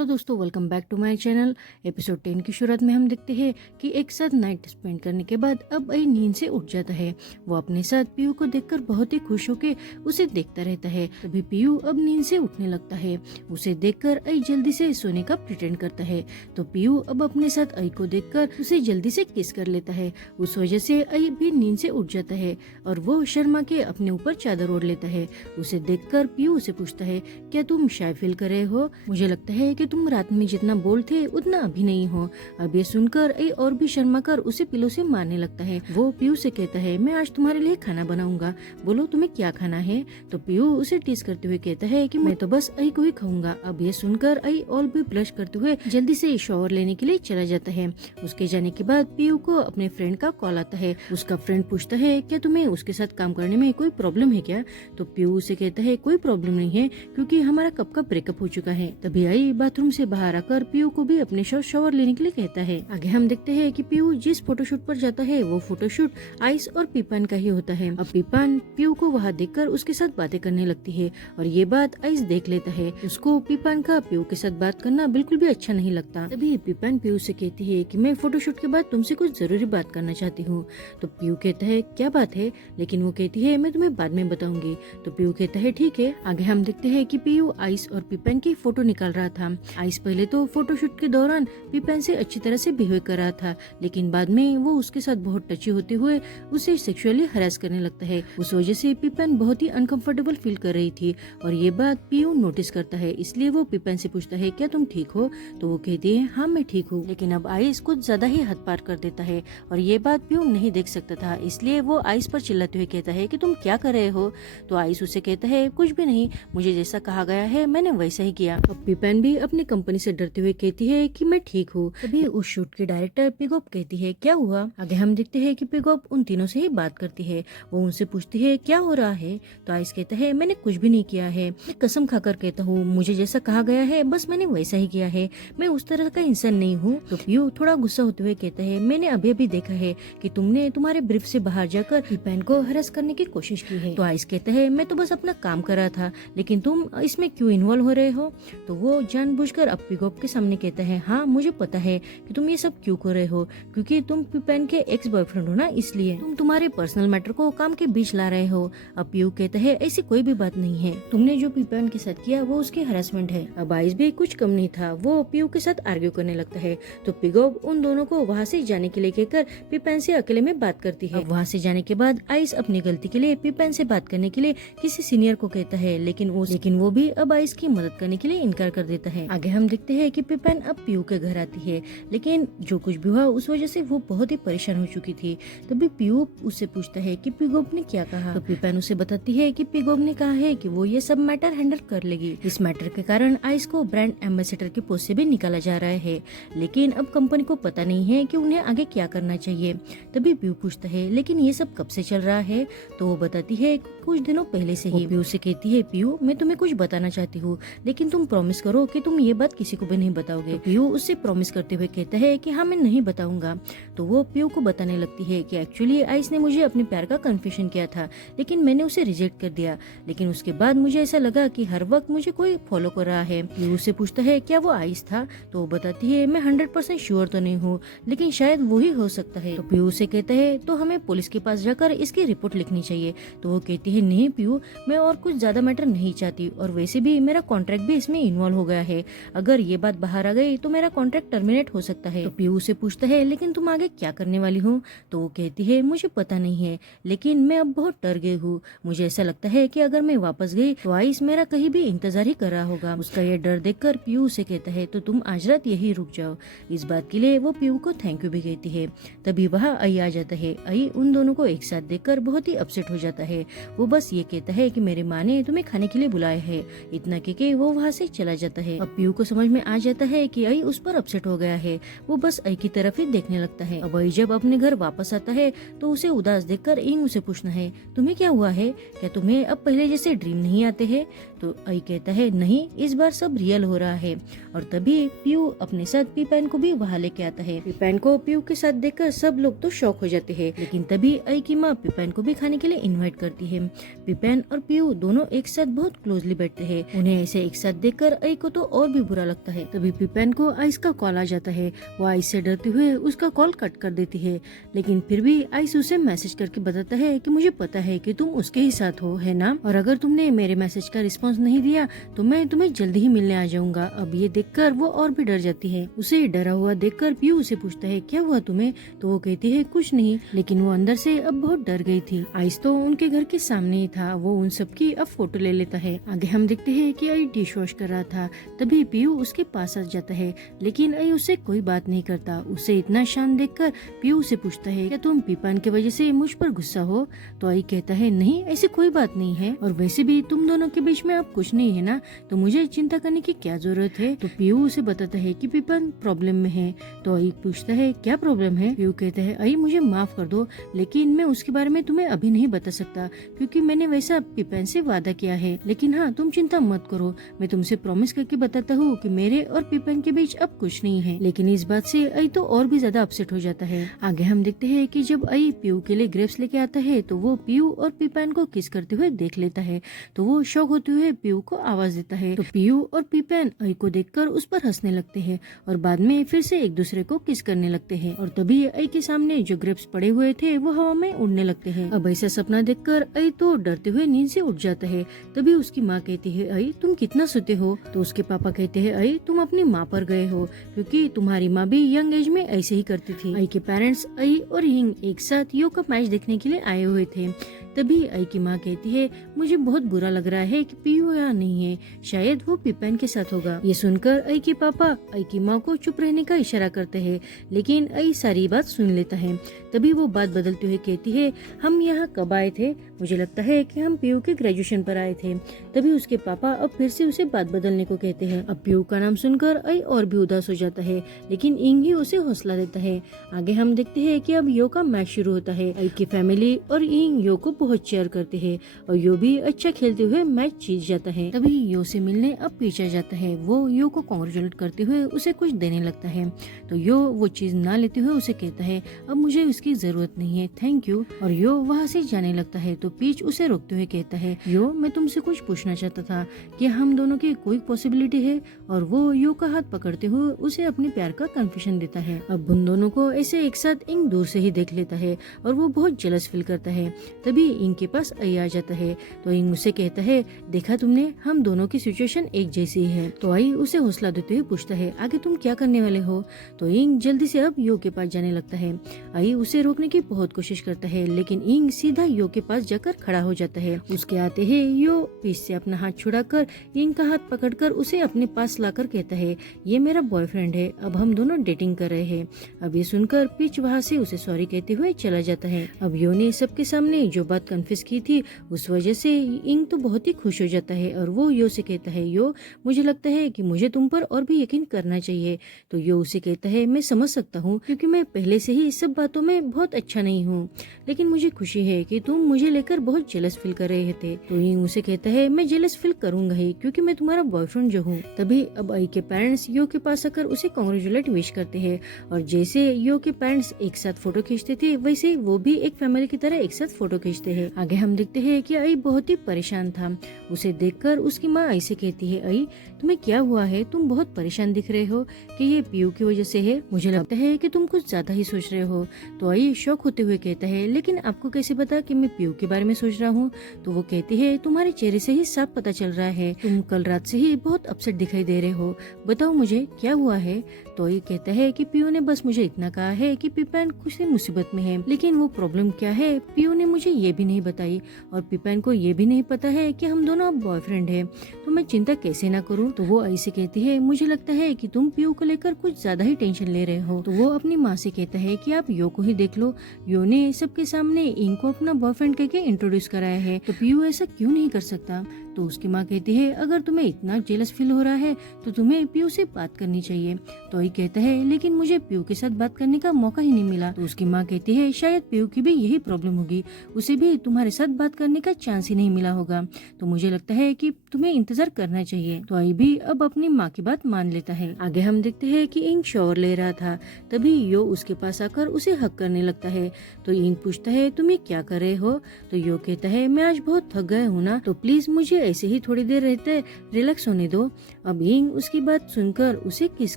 Hello दोस्तों, welcome back to my channel. Episode 10 की शुरुआत में हम देखते हैं कि एक साथ नाइट स्पेंड करने के बाद अब आई नींद से उठ जाता है। वो अपने साथ पीयू को देखकर बहुत ही खुश होकर उसे देखता रहता है। तभी पीयू अब नींद से उठने लगता है। उसे देखकर आई जल्दी से सोने का प्रिटेंड करता है। तो पीयू अब अपने साथ आई को देखकर उसे जल्दी से किस कर लेता है। उस वजह से आई भी नींद से उठ जाता है और वो शर्मा के अपने ऊपर चादर ओढ़ लेता है। उसे देखकर पीयू उसे पूछता है, क्या तुम शाय फील कर रहे हो? मुझे लगता है कि तुम रात में जितना बोल्ड थे उतना अभी नहीं हो। अब ये सुनकर ए और भी शर्मा कर उसे पिलो से मारने लगता है। वो पीयू से कहता है, मैं आज तुम्हारे लिए खाना बनाऊंगा, बोलो तुम्हें क्या खाना है। तो पीयू उसे टीज करते हुए कहता है कि मैं तो बस आई को ही खाऊंगा। अब ये सुनकर आई और भी ब्लश करते हुए जल्दी से शॉवर लेने के लिए चला जाता है। उसके जाने के बाद पीयू को अपने फ्रेंड का कॉल आता है। उसका फ्रेंड पूछता है, क्या तुम्हें उसके साथ काम करने में कोई प्रॉब्लम है क्या? तो पीयू उसे कहता है, कोई प्रॉब्लम नहीं है क्योंकि हमारा कब का ब्रेकअप हो चुका है। तभी आई बाथरूम से बाहर आकर पीयू को भी अपने साथ शॉवर लेने के लिए कहता है। आगे हम देखते हैं कि पीयू जिस फोटोशूट पर जाता है वो फोटोशूट आइस और पीपान का ही होता है। अब पीपान पीयू को वहाँ देखकर उसके साथ बातें करने लगती है और ये बात आइस देख लेता है। उसको पीपान का पीयू के साथ बात करना बिल्कुल भी अच्छा नहीं लगता। तभी पीपान पीयू से कहती है कि मैं फोटोशूट के बाद तुमसे कुछ जरूरी बात करना चाहती हूँ। तो पीयू कहता है, क्या बात है? लेकिन वो कहती है, मैं तुम्हें बाद में बताऊंगी। तो पीयू कहता है, ठीक है। आगे हम देखते हैं कि पीयू आइस और पीपान की फोटो निकाल रहा था। आइस पहले तो फोटोशूट के दौरान पीपान से अच्छी तरह से बिहेव कर रहा था, लेकिन बाद में वो उसके साथ बहुत टची होते हुए उसे सेक्सुअली हरास करने लगता है। उस वजह से पीपान बहुत ही अनकंफर्टेबल फील कर रही थी और ये बात पीयू नोटिस करता है। इसलिए वो पीपान से पूछता है, क्या तुम ठीक हो? तो वो कहती है, हाँ मैं ठीक हूँ। लेकिन अब आइस कुछ ज्यादा ही हद पार कर देता है और ये बात पीयू नहीं देख सकता था, इसलिए वो आइस पर चिल्लाते हुए कहता है कि तुम क्या कर रहे हो? तो आइस उसे कहता है, कुछ भी नहीं, मुझे जैसा कहा गया है मैंने वैसा ही किया। अब पीपान भी अपनी कंपनी से डरते हुए कहती है कि मैं ठीक हूँ। तभी उस शूट की डायरेक्टर पिगोप कहती है, क्या हुआ? आगे हम देखते हैं कि पिगोप उन तीनों से ही बात करती है। वो उनसे पूछती है, क्या हो रहा है? तो आइस कहता है, मैंने कुछ भी नहीं किया है, मैं कसम खाकर कहता हूँ, मुझे जैसा कहा गया है बस मैंने वैसा ही किया है, मैं उस तरह का इंसान नहीं हूँ। तो पीयू थोड़ा गुस्सा होते हुए कहता है, मैंने अभी अभी देखा है कि तुमने तुम्हारे ब्रीफ से बाहर जाकर पीपान को हरास करने की कोशिश की है। तो आइस कहता है, मैं तो बस अपना काम कर रहा था, लेकिन तुम इसमें क्यों इन्वॉल्व हो रहे हो? तो वो जानबूझकर अब पिगोप के सामने कहता है, हाँ मुझे पता है कि तुम ये सब क्यों कर रहे हो, क्योंकि तुम पीपान के एक्स बॉयफ्रेंड हो ना, इसलिए तुम तुम्हारे पर्सनल मैटर को काम के बीच ला रहे हो। अब पीयू कहता है, ऐसी कोई भी बात नहीं है, तुमने जो पीपान के साथ किया वो उसकी हरासमेंट है। अब आइस भी कुछ कम नहीं था, वो पीयू के साथ आर्ग्यू करने लगता है। तो पिगोप उन दोनों को वहाँ से जाने के लिए कहकर पीपान से अकेले में बात करती है। वहाँ से जाने के बाद आइस अपनी गलती के लिए पीपान से बात करने के लिए किसी सीनियर को कहता है, लेकिन वो भी अब आइस की मदद करने के लिए इनकार कर देता है। आगे हम देखते हैं कि पीपान अब पीयू के घर आती है, लेकिन जो कुछ भी हुआ उस वजह से वो बहुत ही परेशान हो चुकी थी। तभी पीयू उससे पूछता है कि पिगोप ने क्या कहा। तो पीपान उसे बताती है कि पिगोप ने कहा है कि वो ये सब मैटर हैंडल कर लेगी। इस मैटर के कारण आइस को ब्रांड एम्बेसडर के पोस्ट से भी निकाला जा रहा है, लेकिन अब कंपनी को पता नहीं है कि उन्हें आगे क्या करना चाहिए। तभी पीयू पूछता है, लेकिन ये सब कब से चल रहा है? तो वो बताती है, कुछ दिनों पहले से ही। पीयू से कहती है, पीयू मैं तुम्हें कुछ बताना चाहती हूँ, लेकिन तुम प्रॉमिस करो कि तुम ये बात किसी को भी नहीं बताओगे। तो पीयू उससे प्रॉमिस करते हुए कहता है कि हाँ मैं नहीं बताऊंगा। तो वो पीयू को बताने लगती है कि एक्चुअली आइस ने मुझे अपने प्यार का कन्फेशन किया था, लेकिन मैंने उसे रिजेक्ट कर दिया। लेकिन उसके बाद मुझे ऐसा लगा कि हर वक्त मुझे कोई फॉलो कर रहा है। पीयू उससे पूछता है, क्या वो आइस था? तो वो बताती है, मैं 100% श्योर तो नहीं हूँ, लेकिन शायद वो ही हो सकता है। तो पीयू उसे कहता है, तो हमें पुलिस के पास जाकर इसकी रिपोर्ट लिखनी चाहिए। तो वो कहती है, नहीं पीयू, मैं और कुछ ज्यादा मैटर नहीं चाहती, और वैसे भी मेरा कॉन्ट्रैक्ट भी इसमें इन्वॉल्व हो गया है, अगर ये बात बाहर आ गई तो मेरा कॉन्ट्रैक्ट टर्मिनेट हो सकता है। तो पीयू से पूछता है, लेकिन तुम आगे क्या करने वाली हो? तो वो कहती है, मुझे पता नहीं है, लेकिन मैं अब बहुत डर गई हूँ। मुझे ऐसा लगता है कि अगर मैं वापस गई तो आइस मेरा कहीं भी इंतजार ही कर रहा होगा। उसका ये डर देखकर पीयू से कहता है, तो तुम आज रात यही रुक जाओ। इस बात के लिए वो पीयू को थैंक यू भी कहती है। तभी वहाँ आई आ जाता है। आई उन दोनों को एक साथ देखकर बहुत ही अपसेट हो जाता है। वो बस ये कहता है कि मेरी माँ ने तुम्हें खाने के लिए बुलाया है। इतना कहके वो वहाँ से चला जाता है। अब पीयू को समझ में आ जाता है कि आई उस पर अपसेट हो गया है। वो बस आई की तरफ ही देखने लगता है। अब आई जब अपने घर वापस आता है तो उसे उदास देखकर इंग उसे पूछना है, तुम्हें क्या हुआ है? क्या तुम्हें अब पहले जैसे ड्रीम नहीं आते हैं? तो आई कहता है नहीं, इस बार सब रियल हो रहा है। और तभी पीयू अपने साथ पीपैन को भी वहाँ लेके आता है। पीपैन को पीयू के साथ देखकर सब लोग तो शॉक हो जाते हैं, लेकिन तभी आई की माँ पीपैन को भी खाने के लिए इन्वाइट करती है। पीपैन और पीयू दोनों एक साथ बहुत क्लोजली बैठते हैं। उन्हें ऐसे एक साथ देखकर आई को तो और भी बुरा लगता है। तभी पीपैन को आइस का कॉल आ जाता है। वो आइस से डरते हुए उसका कॉल कट कर देती है, लेकिन फिर भी आइस उसे मैसेज करके बताता है कि मुझे पता है कि तुम उसके ही साथ हो, है ना, और अगर तुमने मेरे मैसेज का रिस्पॉन्स नहीं दिया तो मैं तुम्हें जल्दी ही मिलने आ जाऊंगा। अब ये देखकर वो और भी डर जाती है। उसे डरा हुआ देखकर पीयू उसे पूछता है क्या हुआ तुम्हें, तो वो कहती है कुछ नहीं, लेकिन वो अंदर से अब बहुत डर गई थी। आइस तो उनके घर के सामने ही था। वो उन सब की अब फोटो ले लेता है। आगे हम देखते हैं कि आई डिश वॉश कर रहा था। तभी पीयू उसके पास आ जाता है, लेकिन आई उससे कोई बात नहीं करता। उसे इतना शांत देखकर पीयू उसे पूछता है क्या तुम पीपैन की वजह से मुझ पर गुस्सा हो, तो आई कहता है नहीं, ऐसी कोई बात नहीं है, और वैसे भी तुम दोनों के बीच में अब कुछ नहीं है ना, तो मुझे चिंता करने की क्या जरूरत है। तो पीयू उसे बताता है कि पीपैन प्रॉब्लम में है। तो आई पूछता है क्या प्रॉब्लम है। पीयू कहता है आई मुझे माफ कर दो, लेकिन मैं उसके बारे में तुम्हें अभी नहीं बता सकता, क्योंकि मैंने वैसा पीपैन से वादा किया है। लेकिन हाँ, तुम चिंता मत करो, मैं तुमसे प्रॉमिस करके बताता हूँ कि मेरे और पीपैन के बीच अब कुछ नहीं है। लेकिन इस बात से आई तो और भी ज्यादा अपसेट हो जाता है। आगे हम देखते हैं कि जब आई पीयू के लिए ग्रेप्स लेके आता है तो वो पीयू और पीपैन को किस करते हुए देख लेता है। तो वो शॉक होते हुए पीयू को आवाज देता है। तो पीयू और पीपैन आई को देखकर उस पर हंसने लगते हैं और बाद में फिर से एक दूसरे को किस करने लगते हैं। और तभी आई के सामने जो ग्रेप्स पड़े हुए थे वो हवा में उड़ने लगते हैं। अब ऐसा सपना देखकर आई तो डरते हुए नींद से उठ जाता है। तभी उसकी माँ कहती है आई तुम कितना सोते हो। तो उसके पापा कहते हैं आई तुम अपनी माँ पर गए हो, क्योंकि तुम्हारी माँ भी यंग एज में ऐसे ही करती थी। आई के पेरेंट्स आई और हिंग एक साथ यो का मैच देखने के लिए आए हुए थे। तभी आई की माँ कहती है मुझे बहुत बुरा लग रहा है कि पीयू यहाँ नहीं है, शायद वो पीपैन के साथ होगा। ये सुनकर आई के पापा आई की माँ को चुप रहने का इशारा करते हैं, लेकिन आई सारी बात सुन लेता है। तभी वो बात बदलते हुए कहती है हम यहाँ कब आए थे, मुझे लगता है कि हम पीयू के ग्रेजुएशन पर आए थे। तभी उसके पापा अब फिर से उसे बात बदलने को कहते हैं। अब पीयू का नाम सुनकर आई और भी उदास हो जाता है, लेकिन इंग ही उसे हौसला देता है। आगे हम देखते हैं कि अब यो का मैच शुरू होता है। आई की फैमिली और इंग यो को बहुत चेयर करते हैं और यो भी अच्छा खेलते हुए मैच जीत जाता है। तभी यो से मिलने अब पीछे जाता है। वो यो को कांग्रेचुलेट करते हुए उसे कुछ देने लगता है, तो यो वो चीज ना लेते हुए उसे कहता है अब मुझे इसकी जरूरत नहीं है, थैंक यू। और यो वहाँ से जाने लगता है। तो पीच उसे रोकते हुए कहता है यो मैं तुमसे कुछ पूछना चाहता था कि हम दोनों की कोई पॉसिबिलिटी है। और वो यो का हाथ पकड़ते हुए उसे अपने प्यार का कन्फेशन देता है। अब उन दोनों को ऐसे एक साथ इंग दूर से ही देख लेता है और वो बहुत जेलस फील करता है। तभी इंग के पास आई आ जाता है। तो इंग उसे कहता है देखा तुमने, हम दोनों की सिचुएशन एक जैसी है। तो आई उसे हौसला देते हुए पूछता है आगे तुम क्या करने वाले हो। तो इंग जल्दी से अब यो के पास जाने लगता है। आई उसे रोकने की बहुत कोशिश करता है, लेकिन इंग सीधा यो के पास जाकर खड़ा हो जाता है। उसके आते ही यो पीछ से अपना हाथ छुड़ाकर इंग का हाथ पकड़कर उसे अपने पास लाकर कहता है ये मेरा बॉयफ्रेंड है, अब हम दोनों डेटिंग कर रहे हैं। अब ये सुनकर पीच वहाँ से उसे सॉरी कहते हुए चला जाता है। अब यो ने सबके सामने जो बात कन्फेस की थी उस वजह से इंग तो बहुत ही खुश हो जाता है और वो यो से कहता है यो मुझे लगता है कि मुझे तुम पर और भी यकीन करना चाहिए। तो यो उसे कहता है मैं समझ सकता हूँ, क्योंकि मैं पहले से ही सब बातों में बहुत अच्छा नहीं हूँ, लेकिन मुझे खुशी है कि तुम मुझे लेकर बहुत जेलस फील कर रहे थे। तो इंग उसे कहता है मैं जेलस फील करूंगा ही, क्योंकि मैं तुम्हारा बॉयफ्रेंड जो हूँ। तभी अब आई के पेरेंट्स यो के पास आकर उसे कांग्रेचुलेट विश करते हैं और जैसे यो के पेरेंट्स एक साथ फोटो खींचते थे वैसे वो भी एक फैमिली की तरह एक साथ फोटो खींचते हैं। आगे हम देखते हैं कि आई बहुत ही परेशान था। उसे देखकर उसकी माँ आई से कहती है आई तुम्हें क्या हुआ है, तुम बहुत परेशान दिख रहे हो, कि ये पीयू की वजह से है, मुझे लगता है कि तुम कुछ ज्यादा ही सोच रहे हो। तो आई शौक होते हुए कहता है लेकिन आपको कैसे पता कि मैं पीयू के बारे में सोच रहा हूँ। तो वो कहती है तुम्हारे चेहरे से ही साफ पता चल रहा है, तुम कल रात से ही बहुत अपसेट दिखाई दे रहे हो, बताओ मुझे क्या हुआ है। तो ये कहता है कि पीयू ने बस मुझे इतना कहा है कि पीपैन कुछ मुसीबत में है, लेकिन वो प्रॉब्लम क्या है पीयू ने मुझे ये भी नहीं बताई और पीपैन को ये भी नहीं पता है कि हम दोनों अब बॉयफ्रेंड हैं, तो मैं चिंता कैसे ना करूं। तो वो ऐसे कहती है मुझे लगता है कि तुम पीयू को लेकर कुछ ज्यादा ही टेंशन ले रहे हो। तो वो अपनी माँ से कहता है कि आप यो को ही देख लो, यो ने सबके सामने इंग को अपना बॉयफ्रेंड कहके इंट्रोड्यूस कराया है, तो पीयू ऐसा क्यों नहीं कर सकता। तो उसकी माँ कहती है अगर तुम्हें इतना जेलस फील हो रहा है तो तुम्हें पीयू से बात करनी चाहिए। तो आई कहता है लेकिन मुझे पीयू के साथ बात करने का मौका ही नहीं मिला। तो उसकी माँ कहती है शायद पीयू की भी यही प्रॉब्लम होगी, उसे भी तुम्हारे साथ बात करने का चांस ही नहीं मिला होगा, तो मुझे लगता है कि तुम्हें इंतजार करना चाहिए। तो आई भी अब अपनी माँ की बात मान लेता है। आगे हम देखते हैं कि इंग शॉवर ले रहा था, तभी यो उसके पास आकर उसे हक करने लगता है। तो इंग पूछता है तुम ये क्या कर रहे हो? तो यो कहता है मैं आज बहुत थक गया हूँ ना, तो प्लीज मुझे ऐसे ही थोड़ी देर रहते रिलैक्स होने दो। अब इंग उसकी बात सुनकर उसे किस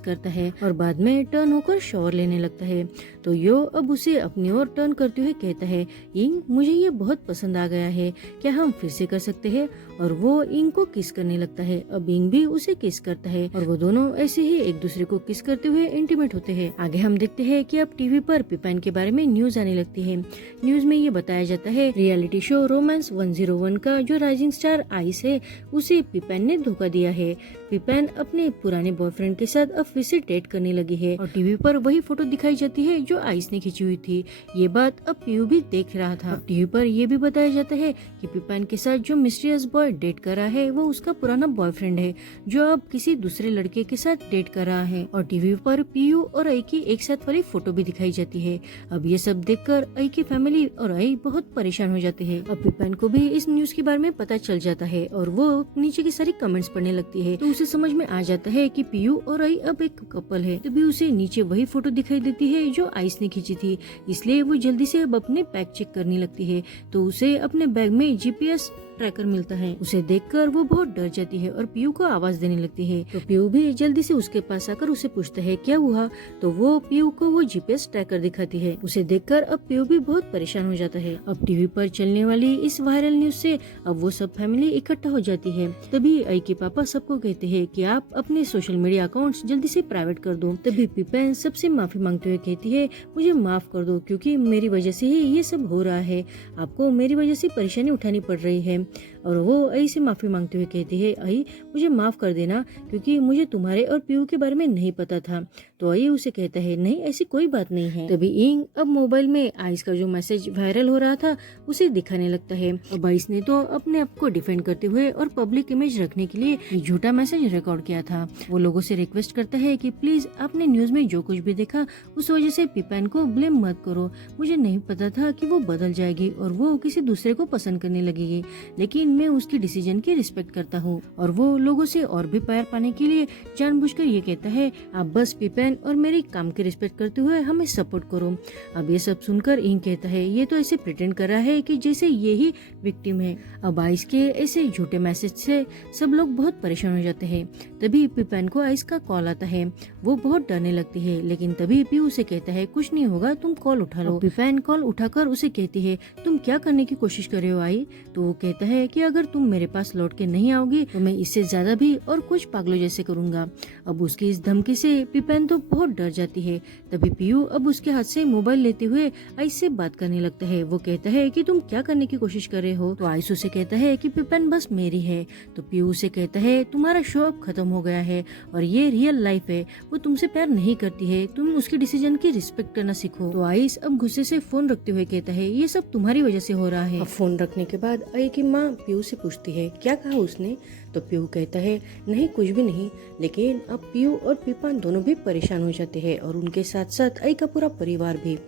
करता है और बाद में टर्न होकर शॉवर लेने लगता है। तो यो अब उसे अपनी ओर टर्न करते हुए कहता है इंग मुझे ये बहुत पसंद आ गया है, क्या हम फिर से कर सकते हैं? और वो इंग को किस करने लगता है। अब इंग भी उसे किस करता है और वो दोनों ऐसे ही एक दूसरे को किस करते हुए इंटीमेट होते हैं। आगे हम देखते हैं कि अब टीवी पर पिपेन के बारे में न्यूज आने लगती है। न्यूज में ये बताया जाता है रियलिटी शो रोमांस 101 का जो राइजिंग स्टार आइस है उसे पिपेन ने धोखा दिया है। पिपेन अपने पुराने बॉयफ्रेंड के साथ अब फिर से डेट करने लगी है और टीवी पर वही फोटो दिखाई जाती है जो आइस ने खींची हुई थी। ये बात अब पीयू भी देख रहा था। टीवी पर यह भी बताया जाता है कि पिपेन के साथ जो मिस्टीरियस बॉय डेट कर रहा है वो उसका पुराना बॉयफ्रेंड है जो अब किसी दूसरे लड़के के साथ डेट कर रहा है। और टीवी पर पीयू और आई की एक साथ वाली फोटो भी दिखाई जाती है। अब ये सब देखकर आई की फैमिली और आई बहुत परेशान हो जाते हैं। अब पिपेन को भी इस न्यूज के बारे में पता चल जाता है और वो नीचे की सारी कमेंट्स पढ़ने लगती है। तो उसे समझ में आ जाता है कि पीयू और आई अब एक कपल है। तभी उसे नीचे वही फोटो दिखाई देती है जो आइस ने खींची थी, इसलिए वो जल्दी से अब अपने बैग चेक करने लगती है। तो उसे अपने बैग में जीपीएस ट्रैकर मिलता है। उसे देखकर वो बहुत डर जाती है और पीयू को आवाज देने लगती है। तो पीयू भी जल्दी से उसके पास आकर उसे पूछता है क्या हुआ। तो वो पीयू को वो जीपीएस ट्रैकर दिखाती है। उसे देखकर अब पीयू भी बहुत परेशान हो जाता है। अब टीवी पर चलने वाली इस वायरल न्यूज से अब वो सब फैमिली इकट्ठा हो जाती है। तभी आई के पापा सबको कहते हैं कि आप अपने सोशल मीडिया अकाउंट्स जल्दी से प्राइवेट कर दो। तभी पिपेन सबसे माफी मांगते हुए कहती है मुझे माफ कर दो क्योंकि मेरी वजह से ही ये सब हो रहा है, आपको मेरी वजह से परेशानी उठानी पड़ रही है। और वो आई से माफी मांगते हुए कहती है आई मुझे माफ कर देना क्योंकि मुझे तुम्हारे और पीयू के बारे में नहीं पता था। तो आई उसे कहता है नहीं ऐसी कोई बात नहीं है। तभी इंग अब मोबाइल में आइस का जो मैसेज वायरल हो रहा था उसे दिखाने लगता है। अब आइस ने तो अपने आप को डिफेंड करते हुए और पब्लिक इमेज रखने के लिए झूठा मैसेज रिकॉर्ड किया था। वो लोगों से रिक्वेस्ट करता है कि प्लीज आपने न्यूज में जो कुछ भी देखा उस वजह से पिपेन को ब्लेम मत करो, मुझे नहीं पता था कि वो बदल जाएगी और वो किसी दूसरे को पसंद करने लगेगी, लेकिन मैं उसकी डिसीजन की रिस्पेक्ट करता हूँ। और वो लोगों से और भी प्यार पाने के लिए जानबूझकर ये कहता है आप बस पिपेन और मेरे काम की रिस्पेक्ट करते हुए हमें सपोर्ट करो। अब ये सब सुनकर इंग कहता है ये तो ऐसे प्रिटेंड कर रहा है कि जैसे ये ही विक्टिम है। अब आइस के ऐसे झूठे मैसेज से सब लोग बहुत परेशान हो जाते हैं। तभी पिपेन को आइस का कॉल आता है, वो बहुत डरने लगती है, लेकिन तभी पीयू उसे कहता है कुछ नहीं होगा तुम कॉल उठा लो। पिपेन कॉल उठाकर उसे कहती है तुम क्या करने की कोशिश कर रहे हो आई। तो वो कहता है कि अगर तुम मेरे पास लौट के नहीं आओगी तो मैं इससे ज्यादा भी और कुछ पागलों जैसे करूंगा। अब उसकी इस धमकी से पिपेन तो बहुत डर जाती है। तभी पीयू अब उसके हाथ से मोबाइल लेते हुए आइस से बात करने लगता है। वो कहता है कि तुम क्या करने की कोशिश कर रहे हो। तो आइस उसे कहता है कि पिपेन बस मेरी है। तो पीयू उसे कहता है तुम्हारा शो अब खत्म हो गया है और ये रियल लाइफ है, वो तुमसे प्यार नहीं करती है, तुम उसकी डिसीजन की रिस्पेक्ट करना सीखो। तो आइस अब गुस्से से फोन रखते हुए कहता है ये सब तुम्हारी वजह से हो रहा है। अब फोन रखने के बाद आई की माँ पीयू से पूछती है क्या कहा उसने। तो पीयू कहता है नहीं कुछ भी नहीं, लेकिन अब पीयू और पिपेन दोनों भी परेशान हो जाते हैं और उनके साथ साथ आई का पूरा परिवार भी।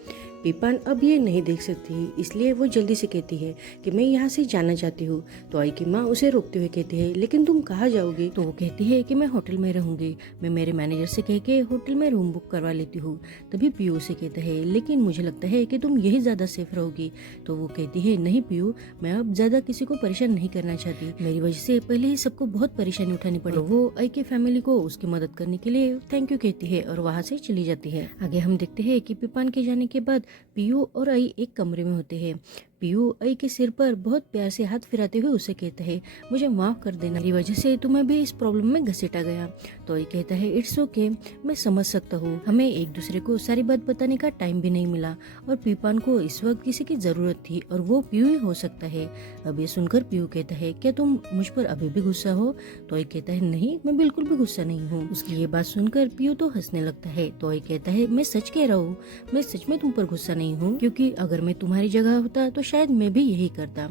पिपेन अब ये नहीं देख सकती, इसलिए वो जल्दी से कहती है कि मैं यहाँ से जाना चाहती हूँ। तो आई की माँ उसे रोकते हुए कहती है लेकिन तुम कहाँ जाओगी। तो वो कहती है कि मैं होटल में रहूंगी, मैं मेरे मैनेजर से कह के होटल में रूम बुक करवा लेती हूँ। तभी पीयू से कहता है लेकिन मुझे लगता है कि तुम यही ज्यादा सेफ रहोगी। तो वो कहती है नहीं पीयू, मैं अब ज्यादा किसी को परेशान नहीं करना चाहती, मेरी वजह से पहले ही सबको बहुत परेशानी उठानी पड़ी। वो आई की फैमिली को उसकी मदद करने के लिए थैंक यू कहती है और वहाँ से चली जाती है। आगे हम देखते हैं कि पिपेन के जाने के बाद पीयू और आई एक कमरे में होते हैं। पीयू आई के सिर पर बहुत प्यार से हाथ फिराते हुए उसे कहता है मुझे माफ कर देना, मेरी वजह से तुम्हें भी इस प्रॉब्लम में घसीटा गया। तो आई कहता है इट्स ओके, मैं समझ सकता हूँ, हमें एक दूसरे को सारी बात बताने का टाइम भी नहीं मिला और पिपेन को इस वक्त किसी की जरूरत थी और वो पीयू ही हो सकता है। अब ये सुनकर पीयू कहता है क्या तुम मुझ पर अभी भी गुस्सा हो। तो आई कहता है नहीं, मैं बिल्कुल भी गुस्सा नहीं हूँ। उसकी ये बात सुनकर पीयू तो हंसने लगता है। तो आई कहता है मैं सच कह रहा हूँ, मैं सच में तुम पर गुस्सा नहीं हूँ, क्योंकि अगर मैं तुम्हारी जगह होता तो शायद मैं भी यही करता।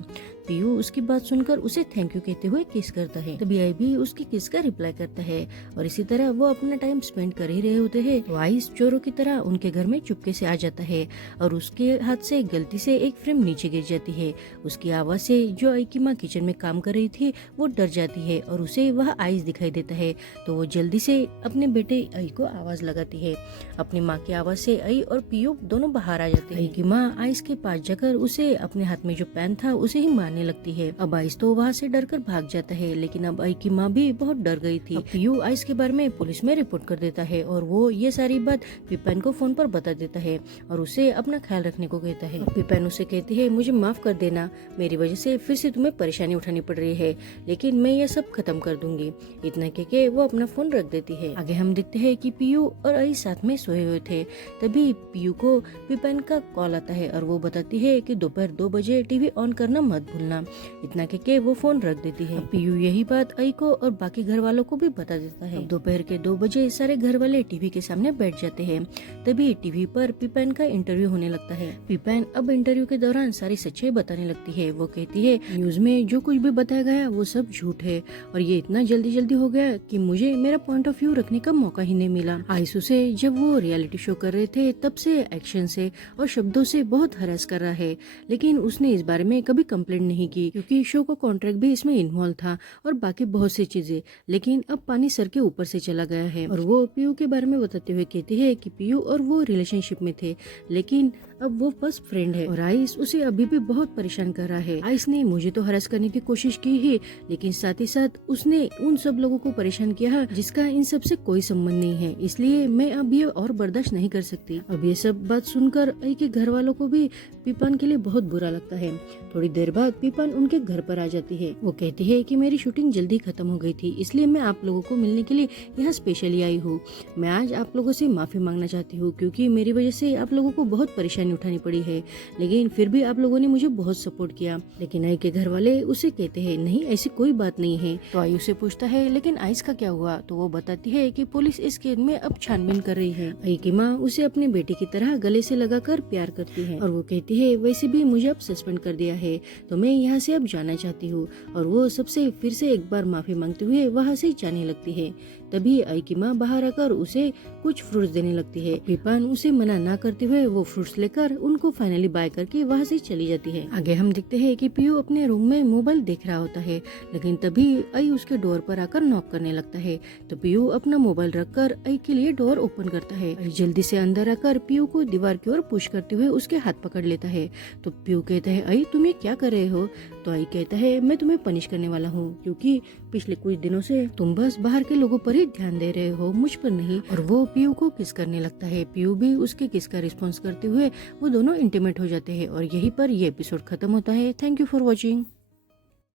पीयू उसकी बात सुनकर उसे थैंक यू कहते हुए किस करता है। तभी आई भी उसकी किस का रिप्लाई करता है और इसी तरह वो अपना टाइम स्पेंड कर ही रहे होते हैं तो आइस चोरों की तरह उनके घर में चुपके से आ जाता है और उसके हाथ से गलती से एक फ्रेम नीचे गिर जाती है। उसकी आवाज से जो आई की माँ किचन में काम कर रही थी वो डर जाती है और उसे वह आइस दिखाई देता है तो वो जल्दी से अपने बेटे आई को आवाज लगाती है। अपनी माँ की आवाज से आई और पीयू दोनों बाहर आ जाते हैं। आई की माँ आइस के पास जाकर उसे अपने हाथ में जो पेन था उसे ही मारने लगती है। अब आइस तो वहाँ से डर कर भाग जाता है लेकिन अब आई की माँ भी बहुत डर गई थी। पीयू आइस के बारे में पुलिस में रिपोर्ट कर देता है और वो ये सारी बात पिपन को फोन पर बता देता है और उसे अपना ख्याल रखने को कहता है। पिपन उसे कहती है मुझे माफ कर देना, मेरी वजह से फिर से तुम्हें परेशानी उठानी पड़ रही है लेकिन मैं ये सब खत्म कर दूंगी। इतना कह के वो अपना फोन रख देती है। आगे हम देखते हैं कि पीयू और आई साथ में सोए हुए थे। तभी पीयू को पिपन का कॉल आता है और वो बताती है कि दोपहर 2 बजे टीवी ऑन करना मत भूलना। इतना कह के वो फोन रख देती है। पीयू यही बात आई को और बाकी घर वालों को भी बता देता है। दोपहर के 2 बजे सारे घर वाले टीवी के सामने बैठ जाते हैं। तभी टीवी पर पिपन का इंटरव्यू होने लगता है। पिपन अब इंटरव्यू के दौरान सारी सच्चाई बताने लगती है। वो कहती है न्यूज में जो कुछ भी बताया गया वो सब झूठ है और ये इतना जल्दी हो गया कि मुझे मेरा पॉइंट ऑफ व्यू रखने का मौका ही नहीं मिला। आइसू से जब वो रियलिटी शो कर रहे थे तब से एक्शन से और शब्दों से बहुत हरास कर रहा है लेकिन उसने इस बारे में कभी कंप्लेंट नहीं की क्योंकि शो का कॉन्ट्रैक्ट भी इसमें इन्वॉल्व था और बाकी बहुत सी चीजें। लेकिन अब पानी सर के ऊपर से चला गया है। और वो पीयू के बारे में बताते हुए कहती है कि पीयू और वो रिलेशनशिप में थे लेकिन अब वो बस फ्रेंड है और आइस उसे अभी भी बहुत परेशान कर रहा है। आइस ने मुझे तो हरास करने की कोशिश की ही लेकिन साथ ही साथ उसने उन सब लोगों को परेशान किया जिसका इन सब से कोई संबंध नहीं है, इसलिए मैं अब ये और बर्दाश्त नहीं कर सकती। अब ये सब बात सुनकर आई के घर वालों को भी पीपन के लिए बहुत बुरा लगता है। थोड़ी देर बाद पीपन उनके घर पर आ जाती है। वो कहती है कि मेरी शूटिंग जल्दी खत्म हो गई थी इसलिए मैं आप लोगों को मिलने के लिए यहाँ स्पेशली आई हूँ। मैं आज आप लोगों से माफी मांगना चाहती हूँ क्योंकि मेरी वजह से आप लोगों को बहुत परेशानी उठानी पड़ी है लेकिन फिर भी आप लोगों ने मुझे बहुत सपोर्ट किया। लेकिन आई के घर वाले उसे कहते हैं नहीं ऐसी कोई बात नहीं है। तो आई उसे पूछता है लेकिन आइस का क्या हुआ तो वो बताती है कि पुलिस इस केस में अब छानबीन कर रही है। आई की माँ उसे अपने बेटे की तरह गले से लगाकर प्यार करती है और वो कहती है वैसे भी मुझे अब सस्पेंड कर दिया है तो मैं यहाँ से अब जाना चाहती हूँ और वो सबसे फिर से एक बार माफी मांगते हुए वहाँ से जाने लगती है। तभी आई की माँ बाहर आकर उसे कुछ फ्रूट्स देने लगती है। पिपन उसे मना ना करते हुए वो फ्रूट्स लेकर उनको फाइनली बाय करके वहाँ से चली जाती है। आगे हम देखते हैं कि पीयू अपने रूम में मोबाइल देख रहा होता है लेकिन तभी आई उसके डोर पर आकर नॉक करने लगता है। तो पीयू अपना मोबाइल रखकर आई के लिए डोर ओपन करता है। आई जल्दी से अंदर आकर पीयू को दीवार की ओर पुश करते हुए उसके हाथ पकड़ लेता है। तो पीयू कहता है आई तुम ये क्या कर रहे हो। तो आई कहता है मैं तुम्हें पनिश करने वाला हूँ क्योंकि पिछले कुछ दिनों से तुम बस बाहर के लोगों पर ही ध्यान दे रहे हो, मुझ पर नहीं। और वो पीयू को किस करने लगता है। पीयू भी उसके किस का रिस्पॉन्स करते हुए वो दोनों इंटीमेट हो जाते हैं और यहीं पर ये एपिसोड खत्म होता है। Thank you for watching.